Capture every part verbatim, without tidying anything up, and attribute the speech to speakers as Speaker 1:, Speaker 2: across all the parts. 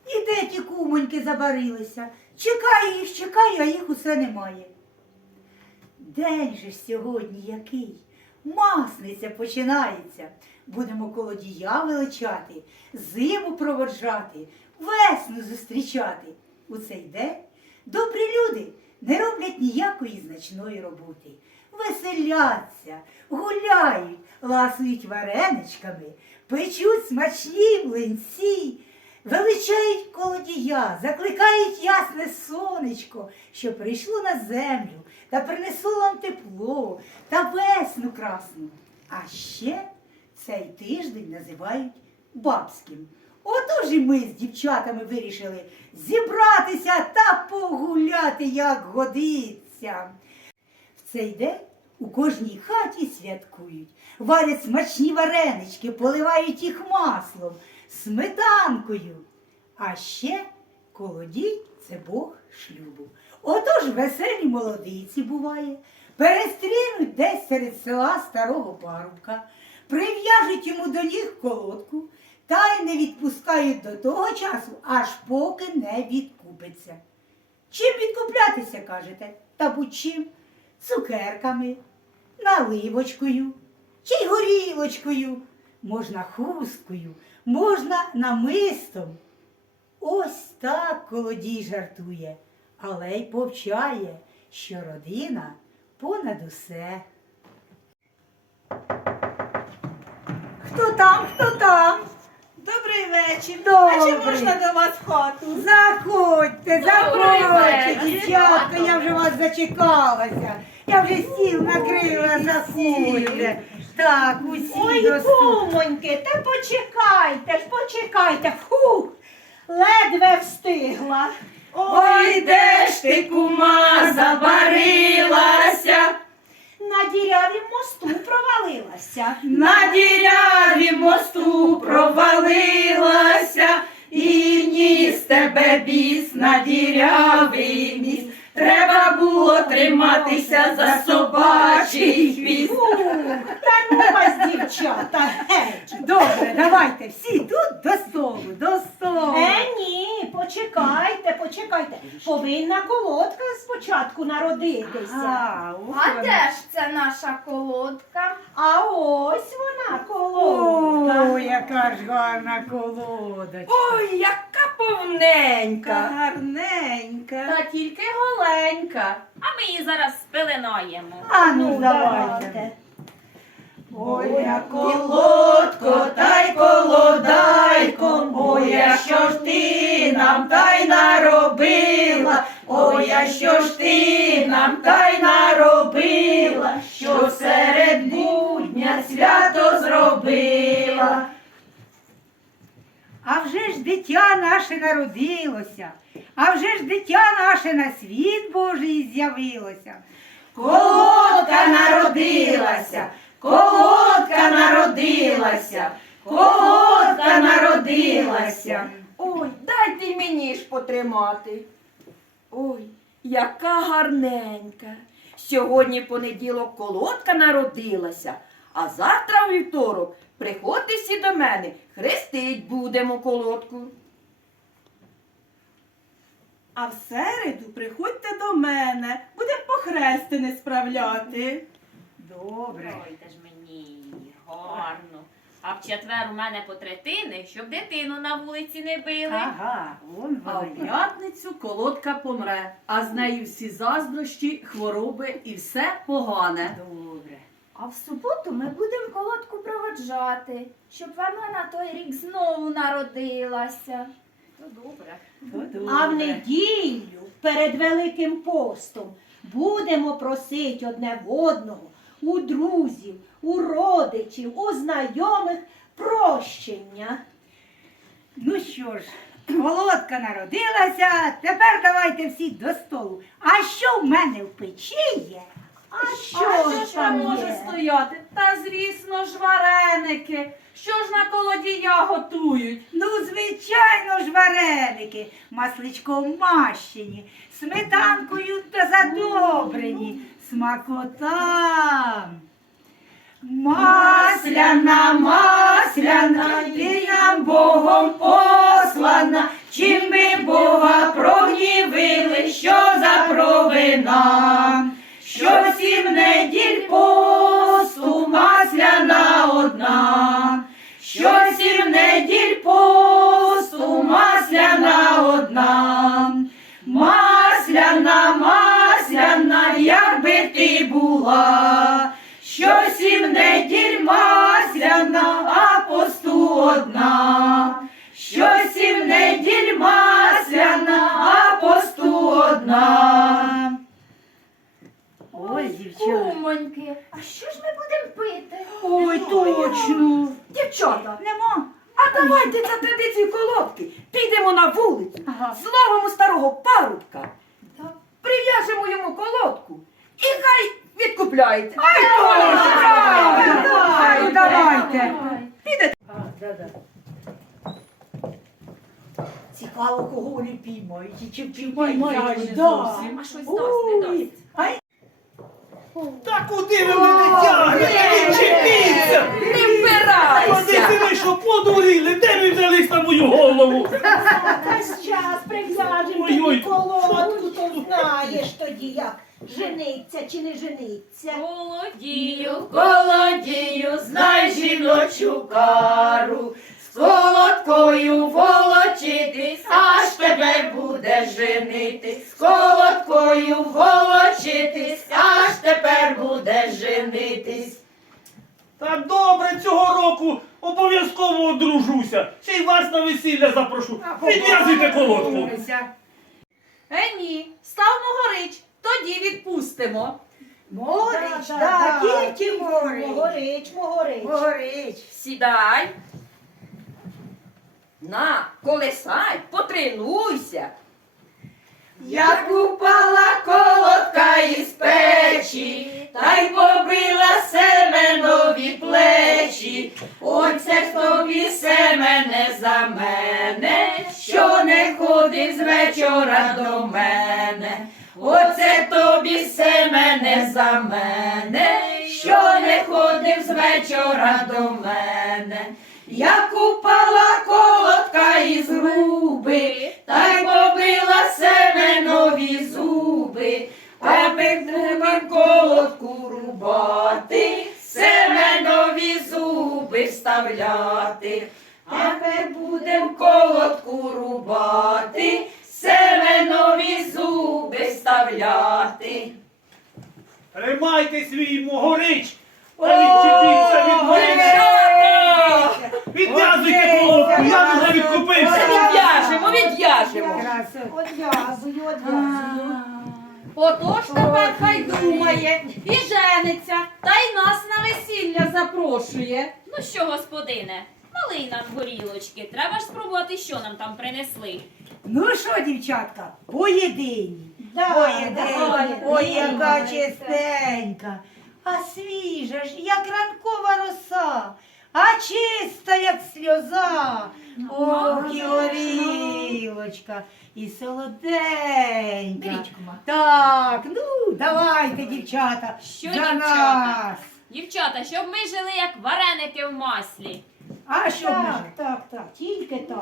Speaker 1: І де ті кумоньки забарилися? Чекаю їх, чекаю, а їх усе немає. День же ж сьогодні який? Масниця починається. Будемо колодія величати, зиму проводжати, весну зустрічати. У цей день добрі люди не роблять ніякої значної роботи. Веселяться, гуляють, ласують вареничками, печуть смачні млинці, величають колодія, закликають ясне сонечко, що прийшло на землю та принесло нам тепло та весну красну. А ще цей тиждень називають бабським. Отож і ми з дівчатами вирішили зібратися та погуляти, як годиться. В цей день у кожній хаті святкують, варять смачні варенички, поливають їх маслом, сметанкою. А ще колодій – це Бог шлюбу. Отож веселі молодиці, буває, перестрінуть десь серед села старого парубка, прив'яжуть йому до ніг колодку та й не відпускають до того часу, аж поки не відкупиться. Чим відкуплятися, кажете? Та будь-чим. Цукерками, наливочкою чи й горілочкою, можна хусткою, можна намистом. Ось так колодій жартує, але й повчає, що родина понад усе. Хто там, хто там?
Speaker 2: Добрий вечір.
Speaker 1: Добрий.
Speaker 2: А чи можна до вас в хату?
Speaker 1: Заходьте,
Speaker 2: Добрий
Speaker 1: заходьте,
Speaker 2: вечір.
Speaker 1: дівчатка, я вже вас зачекалася. Я вже стіл накрила, заходьте. Так, усі
Speaker 2: Ой,
Speaker 1: доступні.
Speaker 2: кумоньки, та почекайте ж, почекайте. Фух, ледве встигла.
Speaker 3: Ой, де ж ти, кума, забарилася?
Speaker 2: На дірявім мосту провалилася.
Speaker 3: На діряві мосту провалилася, і ніс тебе біс на дірявий міст. Треба було триматися за собачий хвіст.
Speaker 2: Фух, та ну вас, дівчата, геть.
Speaker 1: Добре, давайте всі тут до столу, до столу.
Speaker 2: Е, ні, почекайте, почекайте. Повинна колодка спочатку народитися.
Speaker 1: А, ось
Speaker 4: А
Speaker 1: вона.
Speaker 4: де ж це наша колодка?
Speaker 2: А ось вона, колодка.
Speaker 1: О, яка ж гарна колодочка.
Speaker 3: Ой, яка повненька.
Speaker 1: Гарненька.
Speaker 3: Та тільки голенька.
Speaker 5: А ми її зараз спеленаємо.
Speaker 1: А ну,
Speaker 2: Ну,
Speaker 1: давайте.
Speaker 2: давайте.
Speaker 3: Моя колодко, та й колодайко, моя, що ж ти нам та й наробила, моя, що ж ти нам та й наробила, що серед будня свято зробила.
Speaker 1: А вже ж дитя наше народилося, а вже ж дитя наше на світ Божий з'явилося.
Speaker 3: Колодка народилася, колодка народилася, колодка народилася. Ой, дайте й мені ж потримати. Ой, яка гарненька. Сьогодні понеділок колодка народилася, а завтра у вівторок приходьте всі до мене, хрестить будемо колодку.
Speaker 6: А в середу приходьте до мене, будемо похрестини справляти.
Speaker 1: Добре.
Speaker 5: Ой, де ж мені гарно. А в четвер у мене по третини, щоб дитину на вулиці не били.
Speaker 1: Ага, вон
Speaker 6: А
Speaker 1: вона.
Speaker 6: в п'ятницю колодка помре, а з нею всі заздрощі, хвороби і все погане.
Speaker 1: Добре.
Speaker 4: А в суботу ми будемо колодку проводжати, щоб вона на той рік знову народилася.
Speaker 5: То добре.
Speaker 1: То добре.
Speaker 2: А в неділю перед Великим постом будемо просити одне в одного, у друзів, у родичів, у знайомих прощення.
Speaker 1: Ну що ж, колодка народилася, тепер давайте всі до столу. А що в мене в печі є?
Speaker 2: А що
Speaker 6: Що
Speaker 2: ж
Speaker 6: ж там
Speaker 2: там
Speaker 6: може
Speaker 2: є?
Speaker 6: стояти? Та звісно ж вареники. Що ж на колодія готують?
Speaker 1: Ну, звичайно ж, вареники, масличком мащені, сметанкою та задобрені, смакота. Масляна, масляна, ти нам Богом послана, чим
Speaker 3: була, що сім неділь масляна, а посту одна. Що сім неділь масляна, а посту одна.
Speaker 1: Ой, дівчата.
Speaker 4: Кумоньки, а що ж ми будемо пити?
Speaker 3: Ой, точно.
Speaker 6: Дівчата,
Speaker 1: Нема.
Speaker 6: а давайте за традицію колодки підемо на вулицю,
Speaker 1: Ага.
Speaker 6: зловимо старого парубка, прив'яжемо йому колодку і хай відкупляється.
Speaker 1: Ай, Ай, давайте. Цікаво, кого вони піймають і чи піймають. Да.
Speaker 5: А щось дасть, не дасть.
Speaker 7: Та куди ви мене тягнете? Відчепіться!
Speaker 3: Не впирайся!
Speaker 7: Куди ви що подуріли? Де ви взялись на мою голову?
Speaker 2: Весь час прив'яжемо
Speaker 7: Ой-ой.
Speaker 2: тобі колодку, то знаєш тоді як. Жениться чи не жениться.
Speaker 5: Колодію,
Speaker 3: Колодію, знай жіночу кару, з колодкою волочитись, аж тепер буде женитись, з колодкою волочитись, аж тепер буде женитись.
Speaker 7: Та добре, цього року обов'язково одружуся. Ще й вас на весілля запрошу. Відв'язуйте колодку.
Speaker 6: Е, ні, став могорич, тоді відпустимо.
Speaker 1: Могорич,
Speaker 2: Да,
Speaker 1: так,
Speaker 2: да,
Speaker 1: тільки могорич.
Speaker 2: Могорич, могорич.
Speaker 1: Могорич.
Speaker 3: Сідай. На, колесай, потренуйся. Як упала колодка із печі, та й побила Семенові плечі. Оце тобі, Семене, за мене, що не ходив з вечора до мене. Оце тобі, Семене, за мене, що не ходив з вечора до мене. Як упала колодка із груби, та й побила Семенові зуби, тепер треба колодку рубати, Семенові зуби вставляти. Тепер будем колодку рубати, Семенові зуби вставляти.
Speaker 7: Тримайте свій могорич. Та відчепіться від мене. Відв'язуйте колодку, я вже відкупився.
Speaker 3: Відв'яжемо, відв'яжемо.
Speaker 1: Красотка.
Speaker 2: Одв'язую, одв'язую.
Speaker 6: Отож тепер хай думає і жениться, та й нас на весілля запрошує.
Speaker 5: Ну що, господине, налий нам горілочки. Треба ж спробувати, що нам там принесли.
Speaker 1: Ну що, дівчатка, поєдині.
Speaker 2: Да,
Speaker 1: Поєдині.
Speaker 2: давай,
Speaker 1: Ой,
Speaker 2: ой,
Speaker 1: яка
Speaker 2: ой.
Speaker 1: чистенька, а свіжа ж, як ранкова роса, а чиста, як сльоза. Ох, і горілочка, і солоденька. Так, ну, давайте, дівчата,
Speaker 5: Що,
Speaker 1: за
Speaker 5: дівчата?
Speaker 1: нас.
Speaker 5: Дівчата, щоб ми жили як вареники в маслі.
Speaker 1: А що
Speaker 2: Так,
Speaker 1: може?
Speaker 2: так, так, тільки так.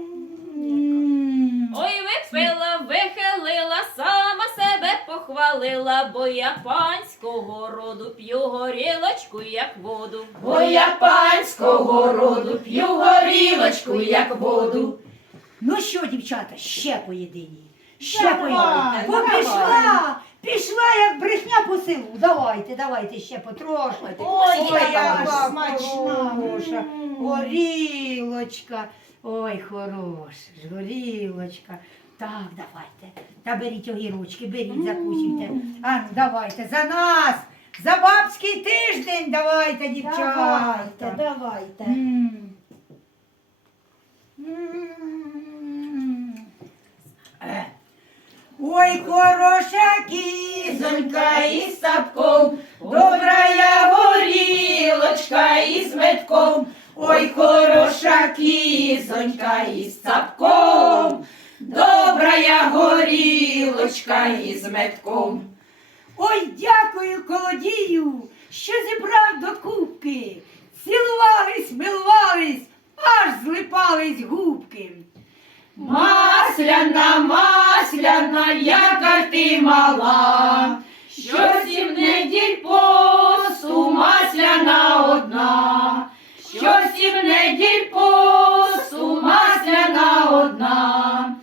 Speaker 1: М.
Speaker 5: Ой, випила, вихилила, сама себе похвалила, бо я панського роду п'ю горілочку, як воду.
Speaker 3: Бо я панського роду п'ю горілочку, як воду.
Speaker 1: Ну що, дівчата, ще поєдині. Ще
Speaker 2: Давай,
Speaker 1: поєдині. Бо
Speaker 2: давай.
Speaker 1: пішла, пішла як брехня по селу. Давайте, давайте ще потрошки.
Speaker 2: Ой,
Speaker 1: яка
Speaker 2: яка
Speaker 1: смачна.
Speaker 2: хороша.
Speaker 1: М. Горілочка. Ой, хороша ж горілочка. Так, давайте. Та беріть огірочки, беріть, закусуйте. А ну, давайте, за нас, за бабський тиждень, давайте, дівчата.
Speaker 2: Давайте, давайте.
Speaker 1: М. М. Е. Ой, хороша кізонька
Speaker 3: Із сапком, добра я горілочка із метком. Ой, хороша кізонька із цапком, добра я горілочка із метком.
Speaker 1: Ой, дякую, колодію, що зібрав до кубки. Цілувались, милувались, аж злипались губки.
Speaker 3: Масляна, масляна, яка ти мала, що сім неділь посту масляна одна, що сім неділь посту масляна одна.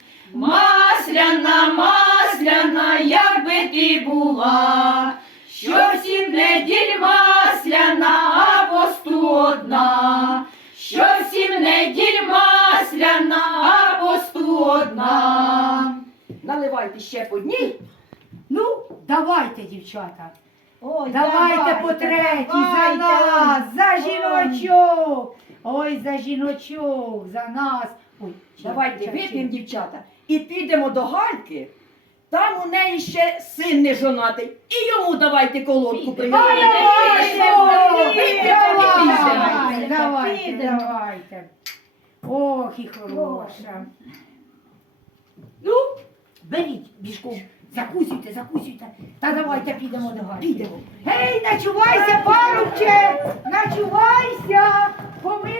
Speaker 3: Масляна, масляна, як би ти була, що сім неділь масляна, а посту одна. Що сім неділь масляна, а посту одна.
Speaker 8: Наливайте ще по одній.
Speaker 1: Ну, давайте, дівчата.
Speaker 2: Ой,
Speaker 1: Давайте по третій, за нас, за жіночок. Ой, за жіночок, за нас. Ой, чи-
Speaker 8: Давайте
Speaker 1: чи-
Speaker 8: вип'ємо,
Speaker 1: чи-
Speaker 8: дівчата, і підемо до Гальки. Там у неї ще син не жонатий. І йому давайте колодку
Speaker 1: Ой,
Speaker 8: привеземо.
Speaker 1: давайте,
Speaker 2: давайте,
Speaker 1: давайте, давайте,
Speaker 2: підемо.
Speaker 1: давайте. Ох, і хороша.
Speaker 8: Ну,
Speaker 1: Беріть, бішком, закусуйте, закусуйте. Та давайте підемо до Гальки. Підемо. Гей, начувайся, парубче, начувайся, бо ми